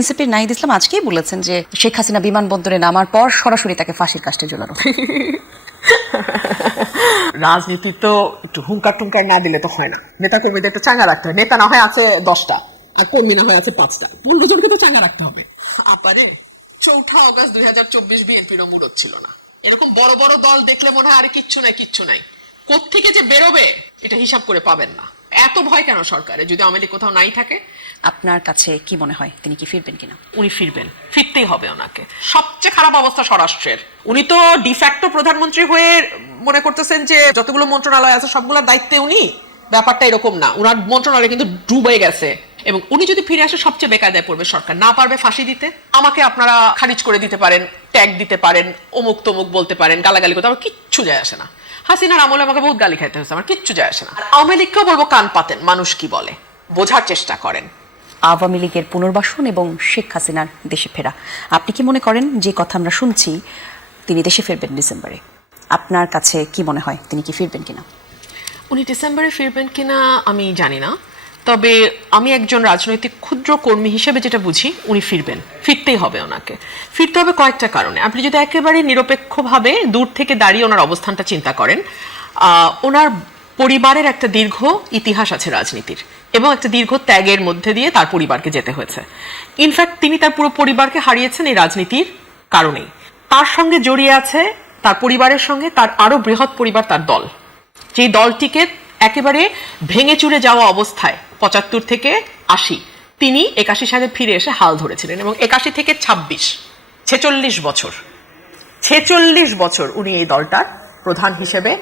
এনসিপির নাহিদ ইসলাম আজকেই বলেছেন যে শেখ হাসিনা বিমানবন্দরে নামার পর সরাসরি তাকে ফাঁসির কাস্টে ঝোলানো। রাজনীতি তো একটু হুঙ্কার টুঙ্কার না দিলে তো হয় না। নেতা কর্মীদের একটু চাঙ্গা রাখতে হয়। নেতা না হয় আছে 10টা আর কর্মী না হয় আছে 5টা, 15 জনকে তো চাঙ্গা রাখতে হবে। আপারে 4 আগস্ট 2024 বিএনপিরও মুরত ছিল না। এরকম বড় বড় দল দেখলে মনে হয় আরে কিচ্ছু নাই। কোত্থেকে যে বেরোবে এটা হিসাব করে পাবেন না। এত ভয় কেন সরকারে যদি আওয়ামী লীগ কোথাও নাই থাকে? আপনার কাছে কি মনে হয় তিনি কি ফিরবেন কিনা? উনি ফিরবেন, ফিরতেই হবে ওনাকে। সবচেয়ে খারাপ অবস্থা স্বরাষ্ট্রের। উনি তো ডিফ্যাক্টো প্রধানমন্ত্রী হয়ে মনে করতেছেন যে যতগুলো মন্ত্রণালয় আছে সবগুলোর দায়িত্বে উনি। ব্যাপারটা এরকম না, উনার মন্ত্রণালয় কিন্তু ডুবে গেছে। এবং উনি যদি ফিরে আসে সবচেয়ে বেকায়দায় পড়বে সরকার। না পারবে ফাঁসি দিতে, আমাকে আপনারা খারিজ করে দিতে পারেন, ট্যাগ দিতে পারেন, অমুক তমুক বলতে পারেন, গালাগালি করতে, আমার কিচ্ছু যায় আসে না। হাসিনার আমলে আমাকে বহুত গালি খাইতে হয়েছে, আমার কিচ্ছু যায় আসে না। আর আওয়ামী লীগকেও বলবো কান পাতেন, মানুষ কি বলে বোঝার চেষ্টা করেন। আওয়ামী লীগের পুনর্বাসন এবং শেখ হাসিনার দেশে ফেরা, আপনি কি মনে করেন যে কথা আমরা শুনছি তিনি দেশে ফিরবেন ডিসেম্বরে? আপনার কাছে কি মনে হয় তিনি কি ফিরবেন কিনা? উনি ডিসেম্বরে ফিরবেন কিনা আমি জানি না, তবে আমি একজন রাজনৈতিক ক্ষুদ্র কর্মী হিসেবে যেটা বুঝি উনি ফিরবেন, ফিরতেই হবে ওনাকে। ফিরতে হবে কয়েকটা কারণে। আপনি যদি একেবারে নিরপেক্ষভাবে দূর থেকে দাঁড়িয়ে ওনার অবস্থানটা চিন্তা করেন, ওনার পরিবারের একটা দীর্ঘ ইতিহাস আছে রাজনীতির এবং একটা দীর্ঘ ত্যাগের মধ্যে দিয়ে তার পরিবারকে যেতে হয়েছে। ইনফ্যাক্ট তিনি তার পুরো পরিবারকে হারিয়েছেন এই রাজনীতির কারণেই। তার সঙ্গে জড়িয়ে আছে তার পরিবারের সঙ্গে তার আরো বৃহৎ পরিবার, তার দল, যেই দলটিকে একেবারে ভেঙে চুরে যাওয়া অবস্থায় 75 থেকে 80 তিনি 81 সালে ফিরে এসে হাল ধরেছিলেন এবং 81 থেকে 46 বছর উনি এই দলটার প্রধান হিসেবে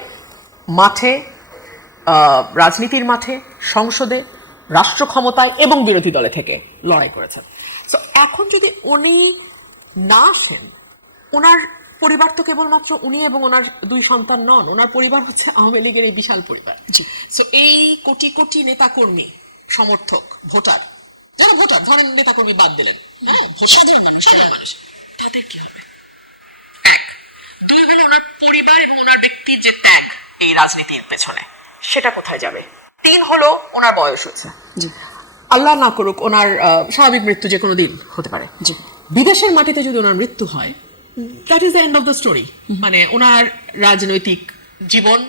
মাঠে, রাজনীতির মাঠে, সংসদে, রাষ্ট্র ক্ষমতায় এবং বিরোধী দলে থেকে লড়াই করেছেন। তো এখন যদি উনি না আসেন, ওনার পরিবার তো কেবলমাত্র উনি এবং ওনার 2 সন্তান নন, ওনার পরিবার হচ্ছে আওয়ামী লীগের এই বিশাল পরিবার। সো এই কোটি কোটি নেতা কর্মী, সমর্থক, ভোটার, যারা ভোটার ধরেন নেতা কর্মী বাদ দিলেন, হ্যাঁ, সাধারণ মানুষ, তাদের কি হবে? 2 হলো ওনার পরিবার এবং ওনার ব্যক্তির যে ত্যাগ এই রাজনীতির পেছনে, সেটা কোথায় যাবে? 3 হলো ওনার বয়স হচ্ছে, আল্লাহ না করুক ওনার স্বাভাবিক মৃত্যু যে কোনো দিন হতে পারে। বিদেশের মাটিতে যদি ওনার মৃত্যু হয়, that is the end of the story. মানে ওনার রাজনৈতিক জীবন,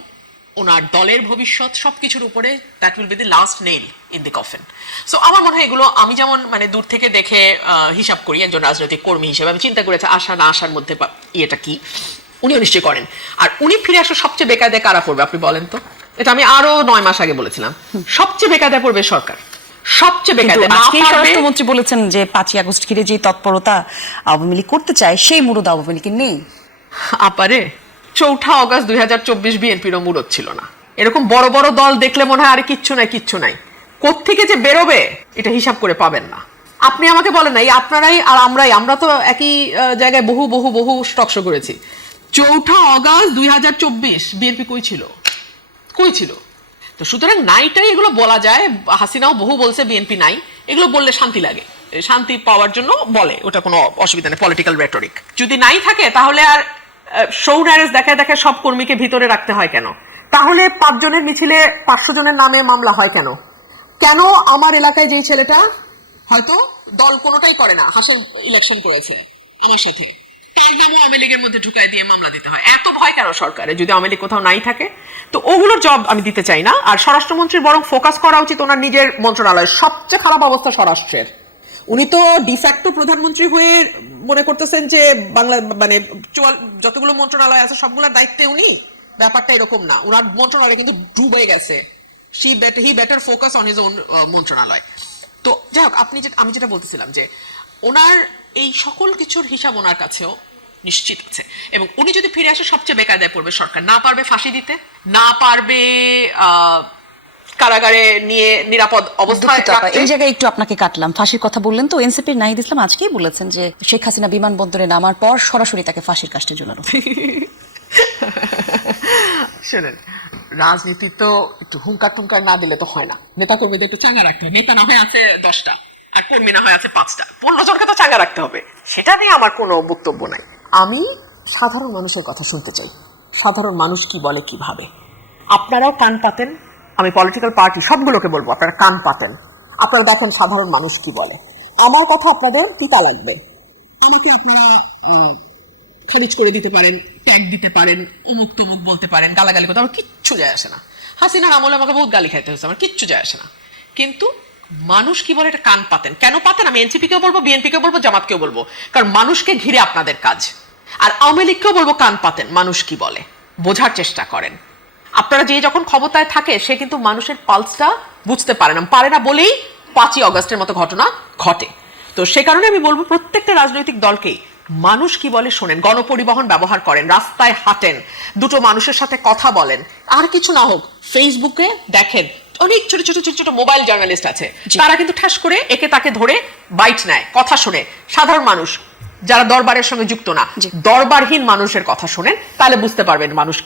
ওনার দলের ভবিষ্যৎ সবকিছুর উপরে that will be the last nail in the coffin. So আমার মনে হয় এগুলো আমি যেমন মানে দূর থেকে দেখে হিসাব করি একজন রাজনৈতিক কর্মী হিসেবে, আমি চিন্তা করেছি আসা না আসার মধ্যে ইয়েটা কি, উনিও নিশ্চয়ই করেন। আর উনি ফিরে আসা সবচেয়ে বেকায়দায় কারা পড়বে আপনি বলেন তো? এটা আমি আরো 9 মাস আগে বলেছিলাম, সবচেয়ে বেকায়দায় পড়বে সরকার। সবচেয়ে বেকায়দায়। আজকে স্বরাষ্ট্রমন্ত্রী বলেছেন যে 5 আগস্ট ঘিরে যে তৎপরতা আওয়ামী লীগ করতে চায় সেই মুরদ আওয়ামী লীগের নেই। আপারে 4 আগস্ট 2024 বিএনপিরও মুরত ছিল না। এরকম বড় বড় দল দেখলে মনে হয় আরে কিচ্ছু নাই। কোত্থেকে যে বেরোবে এটা হিসাব করে পাবেন না। আপনি আমাকে বলেন না, এই আপনারাই আর আমরা তো একই জায়গায় বহু স্টক শো করেছি। 4 আগস্ট 2024 বিএনপি কই ছিল? তো সুতরাং নাইটাই এগুলো বলা যায়। হাসিনাও বহু বলছে বিএনপি নাই, এগুলো বললে শান্তি লাগে, শান্তি পাওয়ার জন্য বলে, ওটা কোনো অসুবিধা নেই, পলিটিক্যাল রেটরিক। যদি নাই থাকে তাহলে আর শো ন্যারেজ দেখায় সব কর্মীকে ভিতরে রাখতে হয় কেন? তাহলে 5 জনের মিছিলে 500 জনের নামে মামলা হয় কেন? কেন আমার এলাকায় যেই ছেলেটা হয়তো দল কোনোটাই করে না, হাসেন ইলেকশন করেছে আমার সাথে, তার নামও আওয়ামী লীগের মধ্যে ঢুকাই দিয়ে মামলা দিতে হয়? এত ভয় কেন সরকারে যদি আওয়ামী লীগ কোথাও নাই থাকে? তো ওগুলোর জব আমি দিতে চাই না। আর স্বরাষ্ট্রমন্ত্রীর বরং ফোকাস করা উচিত ওনার নিজের মন্ত্রণালয়। সবচেয়ে খারাপ অবস্থা স্বরাষ্ট্রের। উনি তো ডিফ্যাক্টো প্রধানমন্ত্রী হয়ে মনে করতেছেন যে বাংলা মানে যতগুলো মন্ত্রণালয় আছে সবগুলোর দায়িত্বে উনি। ব্যাপারটা এরকম না, ওনার মন্ত্রণালয় কিন্তু ডুবে গেছে। He better focus on his own মন্ত্রণালয়। তো যাই হোক, আমি যেটা বলতেছিলাম যে ওনার এই সকল কিছুর হিসাব ওনার কাছেও নিশ্চিত আছে এবং উনি যদি ফিরে আসে সবচেয়ে বেকায়দায় পড়বে সরকার। না পারবে ফাঁসি দিতে, না পারবে কারাগারে নিয়ে নিরাপদ অবস্থায় রাখতে। এই জায়গায় একটু আপনাকে কাটলাম, ফাঁসির কথা বললেন তো এনসিপির নাহিদ ইসলাম আজকেই বলেছেন যে শেখ হাসিনা বিমানবন্দরে নামার পর সরাসরি তাকে ফাঁসির কাস্টে ঝোলানো। শোনেন, রাজনীতি তো একটু হুঙ্কার টুঙ্কার না দিলে তো হয় না। নেতা কর্মীদের একটু চাঙ্গা রাখতে হয়। নেতা না হয় আছে 10টা আর কর্মী না হয় আছে 5টা, 15 জনকে তো চাঙ্গা রাখতে হবে। সেটা নিয়ে আমার কোনো বক্তব্য নাই। আমি সাধারণ মানুষের কথা শুনতে চাই, সাধারণ মানুষ কি বলে, কি ভাবে। আপনারাও কান পাতেন, আমি পলিটিক্যাল পার্টি সবগুলোকে বলবো আপনারা কান পাতেন, আপনারা দেখেন সাধারণ মানুষ কি বলে। আমার কথা আপনাদের তিতা লাগবে, আমাকে আপনারা খারিজ করে দিতে পারেন, ট্যাগ দিতে পারেন, উমুক তুমুক বলতে পারেন, গালাগালি করতে, আমার কিচ্ছু যায় আসে না। হাসিনার আমলে আমাকে বহুত গালি খাইতে হয়েছে, আমার কিচ্ছু যায় আসে না। কিন্তু মানুষ কি বলে এটা কান পাতেন কেন পাতেন? আমি এনসিপি কেও বলবো, বিএনপি কেও বলবো, জামাতকেও বলবো, কারণ মানুষকে ঘিরে আপনাদের কাজ। আর আওয়ামী লীগকেও বলবো কান পাতেন, মানুষ কি বলে বোঝার চেষ্টা করেন। আপনারা যে যখন ক্ষমতায় থাকে সে কিন্তু মানুষের পালসটা বুঝতে পারে না বলেই 5ই অগস্টের মতো ঘটনা ঘটে। তো সে কারণে আমি বলবো প্রত্যেকটা রাজনৈতিক দলকেই মানুষ কি বলে শোনেন, গণপরিবহন ব্যবহার করেন, রাস্তায় হাঁটেন, দুটো মানুষের সাথে কথা বলেন, আর কিছু না হোক ফেসবুকে দেখেন অনেক ছোট ছোট ছোট ছোট মোবাইল জার্নালিস্ট আছে, তারা কিন্তু ঠাস করে একে তাকে ধরে বাইট নেয়, কথা শুনে। সাধারণ মানুষ যারা দরবারের সঙ্গে যুক্ত না, দরবারহীন মানুষের কথা শোনেন, তাহলে বুঝতে পারবেন মানুষ